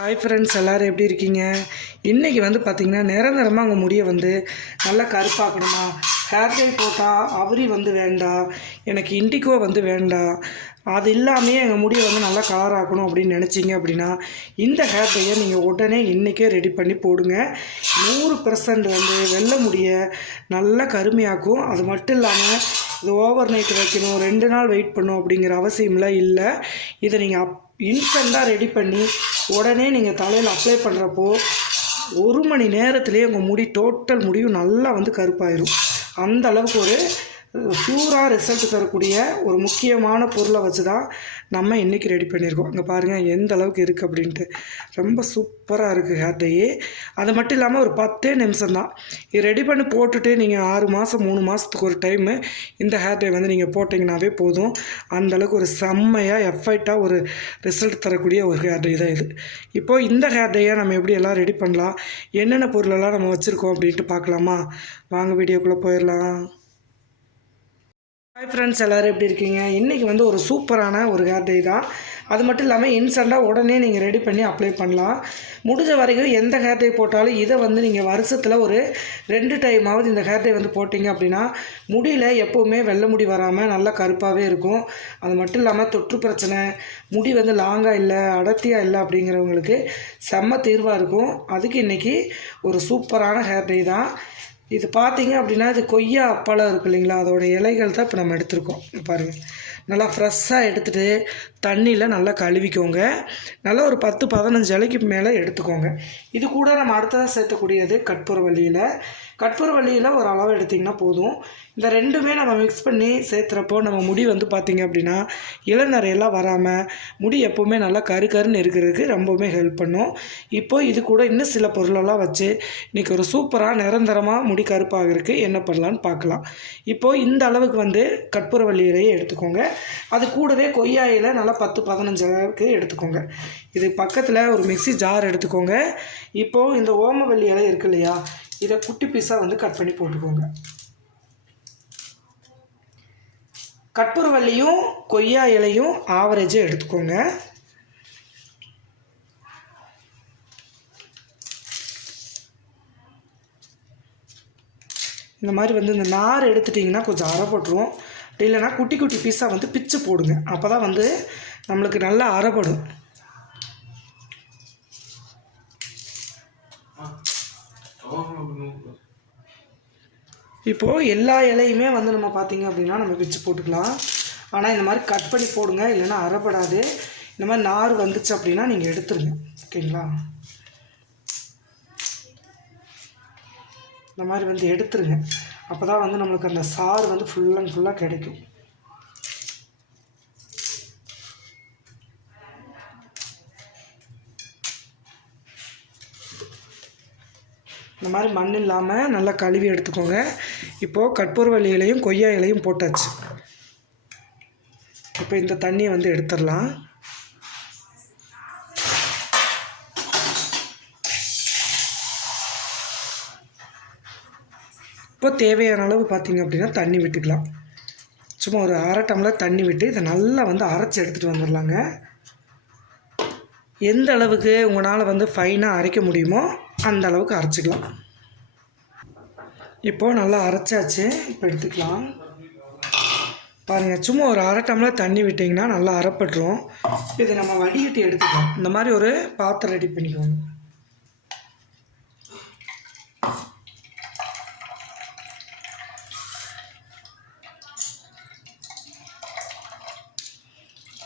Hi friends, எல்லோரும் எப்படி இருக்கீங்க? இன்றைக்கி வந்து பார்த்திங்கன்னா நிரந்தரமாக உங்கள் முடியை வந்து நல்லா கருப்பாக்கணுமா, ஹேர் டை போட்டால் அவரி வந்து வேண்டாம், எனக்கு இண்டிகோ வந்து வேண்டாம், அது இல்லாமையே எங்கள் முடியை வந்து நல்லா கலர் ஆக்கணும் அப்படின்னு நினச்சிங்க அப்படின்னா இந்த ஹேர் டையை நீங்கள் உடனே இன்றைக்கே ரெடி பண்ணி போடுங்க. 100% வந்து வெள்ளை முடியை நல்லா கருமையாக்கும். அது மட்டும் இல்லாமல் இது ஓவர் நைட் வைக்கணும், 2 நாள் வெயிட் பண்ணணும் அப்படிங்கிற அவசியம்லாம் இல்லை. இதை நீங்கள் இன்ஸ்டண்ட்டாக ரெடி பண்ணி உடனே நீங்கள் தலையில் அப்ளை பண்ணுறப்போ 1 மணி நேரத்துலேயே உங்கள் முடி டோட்டல் முடியும் நல்லா வந்து கருப்பாயிரும். அந்த அளவுக்கு ஒரு ப்யூராக ரிசல்ட் தரக்கூடிய ஒரு முக்கியமான பொருளை வச்சு தான் நம்ம இன்றைக்கி ரெடி பண்ணியிருக்கோம். இங்கே பாருங்கள் எந்த அளவுக்கு இருக்குது அப்படின்ட்டு. ரொம்ப சூப்பராக இருக்குது ஹேர் டையே. அது மட்டும் இல்லாமல் ஒரு 10 நிமிஷம் தான் இது ரெடி பண்ணி போட்டுட்டு நீங்கள் 6 மாதம் 3 மாதத்துக்கு ஒரு டைமு இந்த ஹேர் டை வந்து நீங்கள் போட்டிங்கனாவே போதும். அந்தளவுக்கு ஒரு செம்மையாக எஃபெக்டாக ஒரு ரிசல்ட் தரக்கூடிய ஒரு ஹேர் டை தான் இது. இப்போது இந்த ஹேர் டையை நம்ம எப்படி எல்லாம் ரெடி பண்ணலாம், என்னென்ன பொருளெல்லாம் நம்ம வச்சுருக்கோம் அப்படின்ட்டு பார்க்கலாமா? வாங்க வீடியோக்குள்ளே போயிடலாம். ஹாய் ஃப்ரெண்ட்ஸ், எல்லோரும் எப்படி இருக்கீங்க? இன்றைக்கி வந்து ஒரு சூப்பரான ஒரு ஹேர் டை தான். அது மட்டும் இல்லாமல் இன்ஸ்டண்ட்டாக உடனே நீங்கள் ரெடி பண்ணி அப்ளை பண்ணலாம். முடிஞ்ச வரைக்கும் எந்த ஹேர் டை போட்டாலும் இதை வந்து நீங்கள் வருஷத்தில் ஒரு 2 டைமாவது இந்த ஹேர் டை வந்து போட்டிங்க அப்படின்னா முடியில் எப்போவுமே வெள்ளை முடி வராமல் நல்லா கருப்பாகவே இருக்கும். அது மட்டும் இல்லாமல் தொற்று பிரச்சனை, முடி வந்து லாங்காக இல்லை, அடர்த்தியாக இல்லை அப்படிங்கிறவங்களுக்கு செம்ம தீர்வாக இருக்கும். அதுக்கு இன்றைக்கி ஒரு சூப்பரான ஹேர் டை தான். இது பார்த்தீங்க அப்படின்னா இது கொய்யா அப்பளம் இருக்குது இல்லைங்களா, அதோடய இலைகள் தான் இப்போ நம்ம எடுத்துருக்கோம். பாருங்கள், நல்லா ஃப்ரெஷ்ஷாக எடுத்துகிட்டு தண்ணியில் நல்லா கழுவிக்கோங்க. நல்லா ஒரு 10-15 இலைக்கு மேலே எடுத்துக்கோங்க. இது கூட நம்ம அடுத்ததாக சேர்த்தக்கூடியது கற்பூரவள்ளியில் ஒரு அளவு எடுத்திங்கன்னா போதும். இந்த ரெண்டுமே நம்ம மிக்ஸ் பண்ணி சேர்த்துறப்போ நம்ம முடி வந்து பார்த்திங்க அப்படின்னா இளநரையெல்லாம் வராமல் முடி எப்போவுமே நல்லா கருன்னு இருக்கிறதுக்கு ரொம்பவுமே ஹெல்ப் பண்ணும். இப்போது இது கூட இன்னும் சில பொருளெல்லாம் வச்சு இன்றைக்கி ஒரு சூப்பராக நிரந்தரமாக முடி கருப்பாகிறதுக்கு என்ன பண்ணலான்னு பார்க்கலாம். இப்போது இந்த அளவுக்கு வந்து கற்பூரவள்ளி இலையை எடுத்துக்கோங்க. அது கூடவே கொய்யா இலை நல்லா 10-15 அளவுக்கு எடுத்துக்கோங்க. இது பக்கத்தில் ஒரு மிக்ஸி ஜார் எடுத்துக்கோங்க. இப்போது இந்த ஓமவல்லி இலை இருக்கு இல்லையா, இதை குட்டி பீஸாக வந்து கட் பண்ணி போட்டுக்கோங்க. கற்பூரவள்ளியும் கொய்யா இலையும் ஆவரேஜாக எடுத்துக்கோங்க. இந்த மாதிரி வந்து இந்த நார் எடுத்துட்டிங்கன்னா கொஞ்சம் அரைப்பட்டுரும். இல்லைனா குட்டி குட்டி பீஸாக வந்து பிச்சு போடுங்க. அப்போ தான் வந்து நம்மளுக்கு நல்லா அரைப்படும். இப்போது எல்லா இலையுமே வந்து நம்ம பார்த்திங்க அப்படின்னா நம்ம பிச்சு போட்டுக்கலாம். ஆனால் இந்த மாதிரி கட் பண்ணி போடுங்க, இல்லைன்னா அரைப்படாது. இந்த மாதிரி நார் வந்துச்சு அப்படின்னா நீங்கள் எடுத்துருங்க. ஓகேங்களா? இந்த மாதிரி வந்து எடுத்துருங்க. அப்போ தான் வந்து நம்மளுக்கு அந்த சாறு வந்து ஃபுல் அண்ட் ஃபுல்லாக கிடைக்கும். இந்த மாதிரி மண் இல்லாமல் நல்லா கழுவி எடுத்துக்கோங்க. இப்போது கற்பூரவள்ளி இலையும் கொய்யா இலையும் போட்டாச்சு. இப்போ இந்த தண்ணியை வந்து எடுத்துடலாம். இப்போ தேவையான அளவு பார்த்திங்க அப்படின்னா தண்ணி விட்டுக்கலாம். சும்மா ஒரு 1/2 டம்ளர் தண்ணி விட்டு இதை நல்லா வந்து அரைச்சி எடுத்துகிட்டு வந்துடலாங்க. எந்த அளவுக்கு உங்களால் வந்து ஃபைனாக அரைக்க முடியுமோ அந்த அளவுக்கு அரைச்சிக்கலாம். இப்போது நல்லா அரைச்சாச்சு. இப்போ எடுத்துக்கலாம். பாருங்கள், சும்மா ஒரு 1/2 டம்ளர் தண்ணி விட்டிங்கன்னா நல்லா அரைப்பட்டுரும். இதை நம்ம வடிகட்டி எடுத்துக்கலாம். இந்த மாதிரி ஒரு பாத்திரம் ரெடி பண்ணிக்கோங்க.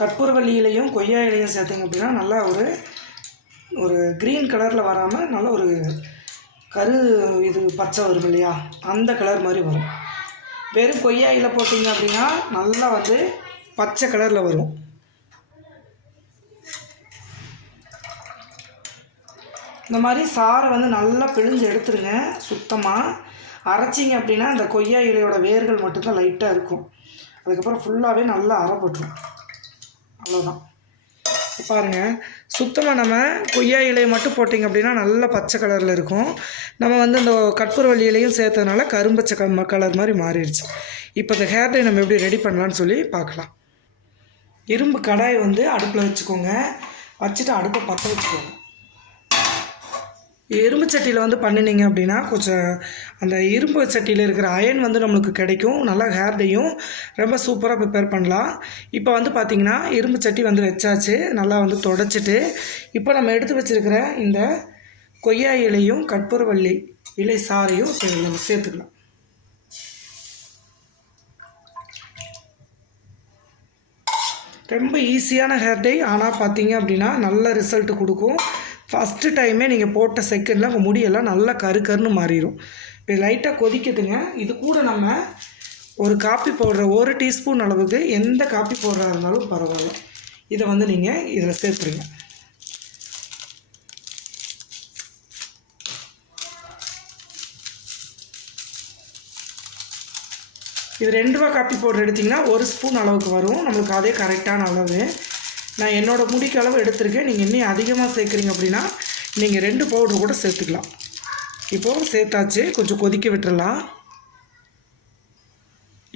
கற்பூரவள்ளி இலையும் கொய்யா இலையும் சேர்த்திங்க அப்படின்னா நல்லா ஒரு க்ரீன் கலரில் வராமல் நல்ல ஒரு இது பச்சை வரும் இல்லையா, அந்த கலர் மாதிரி வரும். வெறும் கொய்யா இலை போட்டிங்க அப்படின்னா நல்லா வந்து பச்சை கலரில் வரும். இந்த மாதிரி சாறை வந்து நல்லா பிழிஞ்சு எடுத்துருங்க. சுத்தமாக அரைச்சிங்க அப்படின்னா அந்த கொய்யா இலையோட வேர்கள் மட்டும்தான் லைட்டாக இருக்கும். அதுக்கப்புறம் ஃபுல்லாகவே நல்லா அரைப்பட்டுரும். அவ்வளோதான். பாருங்கள், சுத்தமாக நம்ம கொய்யா இலையை மட்டும் போட்டிங்க அப்படின்னா நல்ல பச்சை கலரில் இருக்கும். நம்ம வந்து இந்த கற்பூரவள்ளி இலையும் சேர்த்ததுனால கரும்பச்சை கலர் மாதிரி மாறிடுச்சு. இப்போ இந்த ஹேர் டை நம்ம எப்படி ரெடி பண்ணலான்னு சொல்லி பார்க்கலாம். இரும்பு கடாய் வந்து அடுப்பில் வச்சுக்கோங்க. வச்சுட்டு அடுப்பை பற்ற வச்சுக்கோங்க. இரும்பு சட்டியில் வந்து பண்ணினீங்க அப்படின்னா கொஞ்சம் அந்த இரும்பு சட்டியில் இருக்கிற அயன் வந்து நம்மளுக்கு கிடைக்கும், நல்லா ஹேர் டேயும் ரொம்ப சூப்பராக ப்ரிப்பேர் பண்ணலாம். இப்போ வந்து பார்த்திங்கன்னா இரும்பு சட்டி வந்து வச்சாச்சு, நல்லா வந்து தொடச்சிட்டு இப்போ நம்ம எடுத்து வச்சுருக்கிற இந்த கொய்யா இலையும் கற்பூரவள்ளி இலை சாறையும் நம்ம சேர்த்துக்கலாம். ரொம்ப ஈஸியான ஹேர் டை, ஆனால் பார்த்தீங்க அப்படின்னா நல்ல ரிசல்ட் கொடுக்கும். ஃபஸ்ட்டு டைமே நீங்கள் போட்ட செகண்டில் உங்கள் முடியெல்லாம் நல்லா கருன்னு மாறிடும். இப்போ லைட்டாக கொதிக்குதுங்க. இது கூட நம்ம ஒரு காப்பி பவுடர் 1 டீஸ்பூன் அளவுக்கு எந்த காப்பி பவுடராக இருந்தாலும் பரவாயில்ல, இதை வந்து நீங்கள் இதில் சேர்த்துருங்க. இது 2 ரூபா காப்பி பவுடர் எடுத்திங்கன்னா 1 ஸ்பூன் அளவுக்கு வரும், நம்மளுக்கு அதே கரெக்டான அளவு. நான் என்னோடய முடிக்கு அளவு எடுத்திருக்கேன். நீங்கள் இன்னும் அதிகமாக சேர்க்குறீங்க அப்படின்னா நீங்கள் 2 பவுடர் கூட சேர்த்துக்கலாம். இப்போது சேர்த்தாச்சு, கொஞ்சம் கொதிக்க விட்டுறலாம்.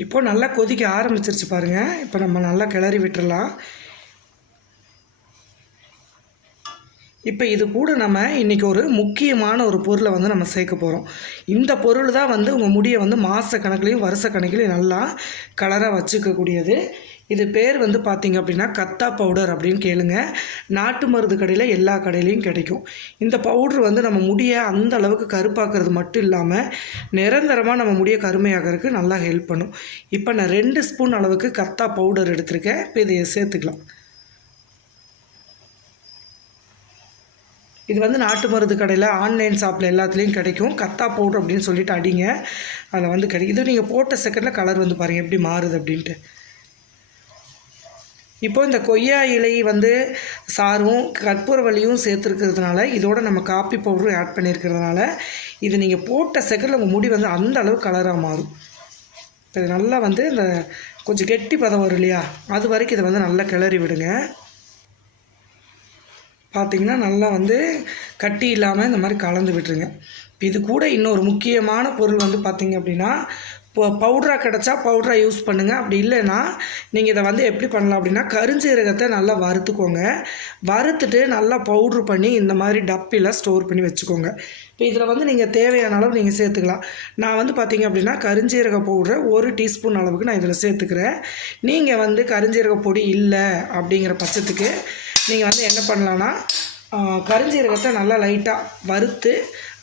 இப்போது நல்லா கொதிக்க ஆரம்பிச்சிருச்சு பாருங்கள். இப்போ நம்ம நல்லா கிளறி விட்டுறலாம். இப்போ இது கூட நம்ம இன்றைக்கி ஒரு முக்கியமான ஒரு பொருளை வந்து நம்ம சேர்க்க போகிறோம். இந்த பொருள் தான் வந்து உங்கள் முடியை வந்து மாத கணக்குலையும் வருஷ கணக்குலையும் நல்லா கலராக வச்சுக்கக்கூடியது. இது பேர் வந்து பார்த்திங்க அப்படின்னா கத்தா பவுடர் அப்படின்னு கேளுங்க. நாட்டு மருந்து கடையில் எல்லா கடையிலையும் கிடைக்கும். இந்த பவுட்ரு வந்து நம்ம முடியை அந்த அளவுக்கு கருப்பாக்குறது மட்டும் இல்லாமல் நிரந்தரமாக நம்ம முடியை கருமையாகிறதுக்கு நல்லா ஹெல்ப் பண்ணும். இப்போ நான் 2 ஸ்பூன் அளவுக்கு கத்தா பவுடர் எடுத்திருக்கேன். இப்போ இதை சேர்த்துக்கலாம். இது வந்து நாட்டு மருந்து கடையில், ஆன்லைன் ஷாப்பில் எல்லாத்துலேயும் கிடைக்கும். கத்தா பவுடர் அப்படின்னு சொல்லிட்டு அடிங்க, அதில் வந்து கிடைக்கும். இது நீங்கள் போட்ட செகண்டில் கலர் வந்து பாருங்கள் எப்படி மாறுது அப்படின்ட்டு. இப்போது இந்த கொய்யா இலை வந்து சாரும் கற்பூரவள்ளியும் சேர்த்துருக்கிறதுனால, இதோட நம்ம காப்பி பவுடரும் ஆட் பண்ணியிருக்கிறதுனால, இது நீங்கள் போட்ட செகண்டில் உங்கள் முடி வந்து அந்த அளவு கலராக மாறும். இது நல்லா வந்து இந்த கொஞ்சம் கெட்டி பதம் வரும் இல்லையா, அது வரைக்கும் இதை வந்து நல்லா கிளறி விடுங்க. பார்த்திங்கன்னா நல்லா வந்து கட்டி இல்லாமல் இந்த மாதிரி கலந்து விட்டுருங்க. இது கூட இன்னொரு முக்கியமான பொருள் வந்து பார்த்திங்க அப்படின்னா, இப்போ பவுட்ராக கிடச்சா பவுட்ராக யூஸ் பண்ணுங்கள். அப்படி இல்லைன்னா நீங்கள் இதை வந்து எப்படி பண்ணலாம் அப்படின்னா, கருஞ்சீரகத்தை நல்லா வறுத்துக்கோங்க. வறுத்துட்டு நல்லா பவுட்ரு பண்ணி இந்த மாதிரி டப்பில் ஸ்டோர் பண்ணி வச்சுக்கோங்க. இப்போ இதில் வந்து நீங்கள் தேவையான அளவு நீங்கள் சேர்த்துக்கலாம். நான் வந்து பார்த்திங்க அப்படின்னா கருஞ்சீரக பவுட்ரை 1 டீஸ்பூன் அளவுக்கு நான் இதில் சேர்த்துக்கிறேன். நீங்கள் வந்து கருஞ்சீரக பொடி இல்லை அப்படிங்கிற பட்சத்துக்கு நீங்கள் வந்து என்ன பண்ணலான்னா, கருஞ்சீரகத்தை நல்லா லைட்டாக வறுத்து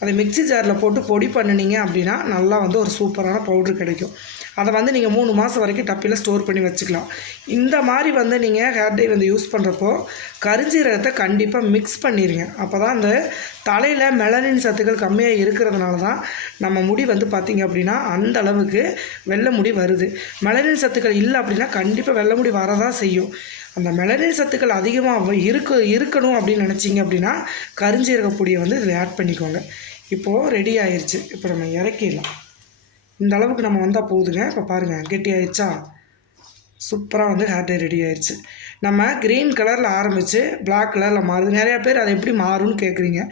அதை மிக்ஸி ஜாரில் போட்டு பொடி பண்ணினீங்க அப்படின்னா நல்லா வந்து ஒரு சூப்பரான பவுட்ரு கிடைக்கும். அதை வந்து நீங்கள் 3 மாதம் வரைக்கும் டப்பியில் ஸ்டோர் பண்ணி வச்சுக்கலாம். இந்த மாதிரி வந்து நீங்கள் ஹேர் டை வந்து யூஸ் பண்ணுறப்போ கருஞ்சீரகத்தை கண்டிப்பாக மிக்ஸ் பண்ணிடுங்க. அப்போ தான் அந்த தலையில் மெலனின் சத்துக்கள் கம்மியாக இருக்கிறதுனால தான் நம்ம முடி வந்து பார்த்திங்க அப்படின்னா அந்த அளவுக்கு வெள்ளை முடி வருது. மெலனின் சத்துக்கள் இல்லை அப்படின்னா கண்டிப்பாக வெள்ளை முடி வரதான் செய்யும். அந்த மெலனின் சத்துக்கள் அதிகமாக இருக்கணும் அப்படின்னு நினச்சிங்க அப்படின்னா கருஞ்சீரக பொடியை வந்து இதில் ஆட் பண்ணிக்கோங்க. இப்போது ரெடி ஆயிடுச்சு. இப்போ நம்ம இறக்கிடலாம். இந்த அளவுக்கு நம்ம வந்தால் போதுங்க. இப்போ பாருங்கள் கெட்டி ஆயிடுச்சா, சூப்பராக வந்து ஹேர் டை ரெடி ஆயிடுச்சு. நம்ம க்ரீன் கலரில் ஆரம்பித்து பிளாக் கலரில் மாறுது. நிறையா பேர் அது எப்படி மாறும்னு கேட்குறீங்க.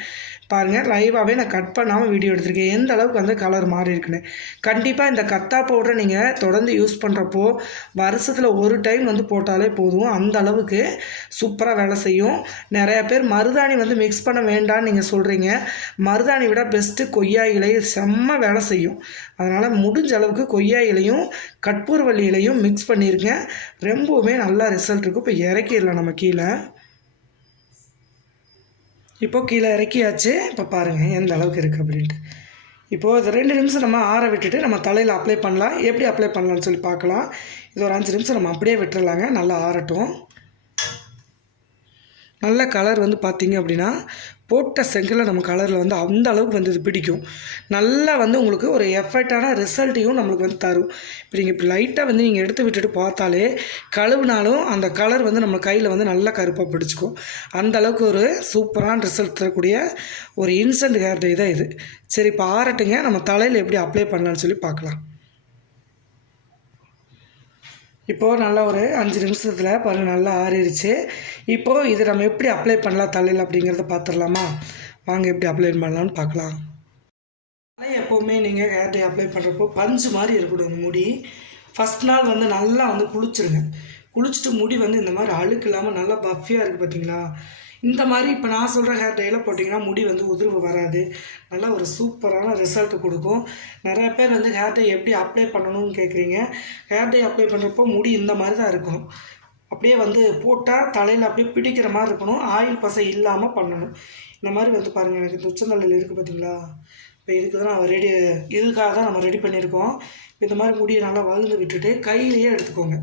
பாருங்கள், லைவாகவே நான் கட் பண்ணாமல் வீடியோ எடுத்திருக்கேன், எந்த அளவுக்கு வந்து கலர் மாறி இருக்குன்னு. கண்டிப்பாக இந்த கத்தா பவுடரை நீங்கள் தொடர்ந்து யூஸ் பண்ணுறப்போ வருஷத்தில் ஒரு டைம் வந்து போட்டாலே போதும், அந்த அளவுக்கு சூப்பராக வேலை செய்யும். நிறையா பேர் மருதாணி வந்து மிக்ஸ் பண்ண வேண்டான்னு நீங்கள் சொல்கிறீங்க. மருதாணி விட பெஸ்ட்டு கொய்யா இலை செம்ம வேலை செய்யும். அதனால் முடிஞ்ச அளவுக்கு கொய்யா இலையும் கற்பூரவள்ளி இலையும் மிக்ஸ் பண்ணியிருக்கேன். ரொம்பவுமே நல்லா ரிசல்ட் இருக்கும். இப்போ இறக்கிடலாம் நம்ம கீழே. இப்போது கீழே இறக்கியாச்சு. இப்போ பாருங்கள் எந்த அளவுக்கு இருக்குது அப்படின்ட்டு. இப்போது இது 2 நிமிஷம் நம்ம ஆற விட்டுட்டு நம்ம தலையில் அப்ளை பண்ணலாம். எப்படி அப்ளை பண்ணலான்னு சொல்லி பார்க்கலாம். இது ஒரு 5 நிமிஷம் நம்ம அப்படியே விட்டுறலாங்க, நல்லா ஆறட்டும். நல்ல கலர் வந்து பார்த்திங்க அப்படின்னா போட்ட செங்கலில் நம்ம கலரில் வந்து அந்த அளவுக்கு வந்து இது பிடிக்கும். நல்லா வந்து உங்களுக்கு ஒரு எஃபெக்டான ரிசல்ட்டையும் நம்மளுக்கு வந்து தரும். இப்போ நீங்கள் இப்படி லைட்டாக வந்து நீங்கள் எடுத்து விட்டுட்டு பார்த்தாலே கழுவுனாலும் அந்த கலர் வந்து நம்ம கையில் வந்து நல்லா கருப்பாக பிடிச்சிக்கும். அந்த அளவுக்கு ஒரு சூப்பரான ரிசல்ட் தரக்கூடிய ஒரு இன்ஸ்டன்ட் ஹேர் டை தான் இது. சரி, இப்போ ஆறட்டுங்க, நம்ம தலையில் எப்படி அப்ளை பண்ணலான்னு சொல்லி பார்க்கலாம். இப்போது நல்லா ஒரு 5 நிமிஷத்தில் பாருங்கள் நல்லா ஆறிடுச்சு. இப்போது இது நம்ம எப்படி அப்ளை பண்ணலாம் தலையில் அப்படிங்கிறத பார்த்துடலாமா? வாங்க எப்படி அப்ளை பண்ணலான்னு பார்க்கலாம். தலை எப்போவுமே நீங்கள் ஹேர் டை அப்ளை பண்ணுறப்போ பஞ்சு மாதிரி இருக்கணும் முடி. ஃபஸ்ட் நாள் வந்து நல்லா வந்து குளிச்சுருங்க. குளிச்சுட்டு முடி வந்து இந்த மாதிரி அழுக்கு இல்லாமல் நல்லா பஃபியாக இருக்குது பார்த்தீங்களா? இந்த மாதிரி இப்போ நான் சொல்கிற ஹேர் டையில் போட்டிங்கன்னா முடி வந்து உதிர்வு வராது, நல்லா ஒரு சூப்பரான ரிசல்ட் கொடுக்கும். நிறையா பேர் வந்து ஹேர் டை எப்படி அப்ளை பண்ணணும்னு கேட்குறீங்க. ஹேர் டை அப்ளை பண்ணுறப்போ முடி இந்த மாதிரி தான் இருக்கணும், அப்படியே வந்து போட்டால் தலையில் அப்படியே பிடிக்கிற மாதிரி இருக்கணும், ஆயில் பசை இல்லாமல் பண்ணணும். இந்த மாதிரி வந்து பாருங்கள், எனக்கு இந்த உச்சந்தலையில் இருக்குது பார்த்தீங்களா, இப்போ இதுக்கு தான் நான் இதுக்காக தான் நம்ம ரெடி பண்ணியிருக்கோம். இந்த மாதிரி முடியை நல்லா வளர்ந்து விட்டுட்டு கையிலேயே எடுத்துக்கோங்க.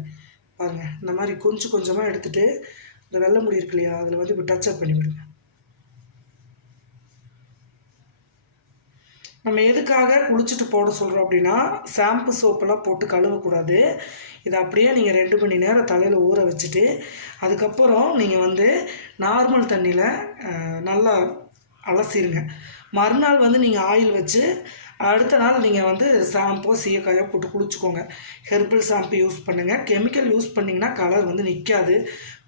பாருங்கள், இந்த மாதிரி கொஞ்சம் கொஞ்சமாக எடுத்துகிட்டு இந்த வெள்ளை முடி இருக்கு இல்லையா, அதில் வந்து இப்போ டச்சப் பண்ணி விடுங்க. நம்ம எதுக்காக குளிச்சுட்டு போட சொல்கிறோம் அப்படின்னா, ஷாம்பு சோப்பெல்லாம் போட்டு கழுவக்கூடாது. இதை அப்படியே நீங்கள் 2 மணி நேரம் தலையில் ஊற வச்சுட்டு அதுக்கப்புறம் நீங்கள் வந்து நார்மல் தண்ணியில் நல்லா அலசிடுங்க. மறுநாள் வந்து நீங்கள் ஆயில் வச்சு அடுத்த நாள் நீங்கள் வந்து ஷாம்போ சீயக்காயோ போட்டு குளிச்சுக்கோங்க. ஹெர்பல் ஷாம்பு யூஸ் பண்ணுங்கள். கெமிக்கல் யூஸ் பண்ணிங்கன்னா கலர் வந்து நிற்காது,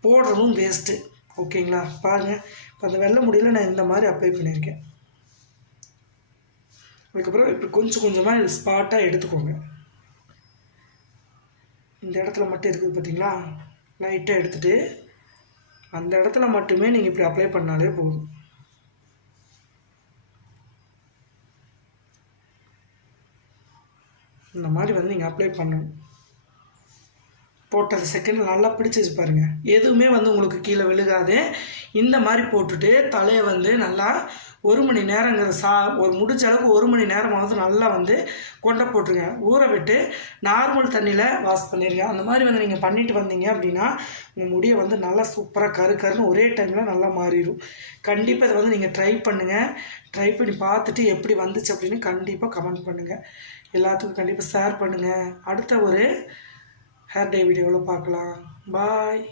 போடுறதும் வேஸ்ட்டு. ஓகேங்களா? பாருங்கள், இப்போ அந்த வெள்ளை முடியல நான் இந்த மாதிரி அப்ளை பண்ணியிருக்கேன். அதுக்கப்புறம் இப்போ கொஞ்சம் கொஞ்சமாக இது ஸ்பாட்டாக எடுத்துக்கோங்க. இந்த இடத்துல மட்டும் இருக்குது பார்த்தீங்களா, லைட்டாக எடுத்துகிட்டு அந்த இடத்துல மட்டுமே நீங்கள் இப்படி அப்ளை பண்ணாலே போதும். இந்த மாதிரி வந்து நீங்கள் அப்ளை பண்ணணும். போட்டது செகண்ட் நல்லா பிடிச்சிச்சு பாருங்கள், எதுவுமே வந்து உங்களுக்கு கீழே விழுகாது. இந்த மாதிரி போட்டுட்டு தலையை வந்து நல்லா 1 மணி நேரங்கிற ஒரு முடிஞ்ச அளவுக்கு 1 மணி நேரமாவது நல்லா வந்து கொண்டை போட்டுருங்க. ஊற விட்டு நார்மல் தண்ணியில் வாஷ் பண்ணிடுங்க. அந்த மாதிரி வந்து நீங்கள் பண்ணிட்டு வந்தீங்க அப்படின்னா உங்கள் முடியை வந்து நல்லா சூப்பராக கருன்னு ஒரே டைமில் நல்லா மாறிடும். கண்டிப்பாக இதை வந்து நீங்கள் ட்ரை பண்ணுங்கள். ட்ரை பண்ணி பார்த்துட்டு எப்படி வந்துச்சு அப்படின்னு கண்டிப்பாக கமெண்ட் பண்ணுங்கள். எல்லாத்துக்கும் கண்டிப்பாக ஷேர் பண்ணுங்கள். அடுத்த ஒரு ஹேர் டே வீடியோவில் பார்க்கலாம். பாய்.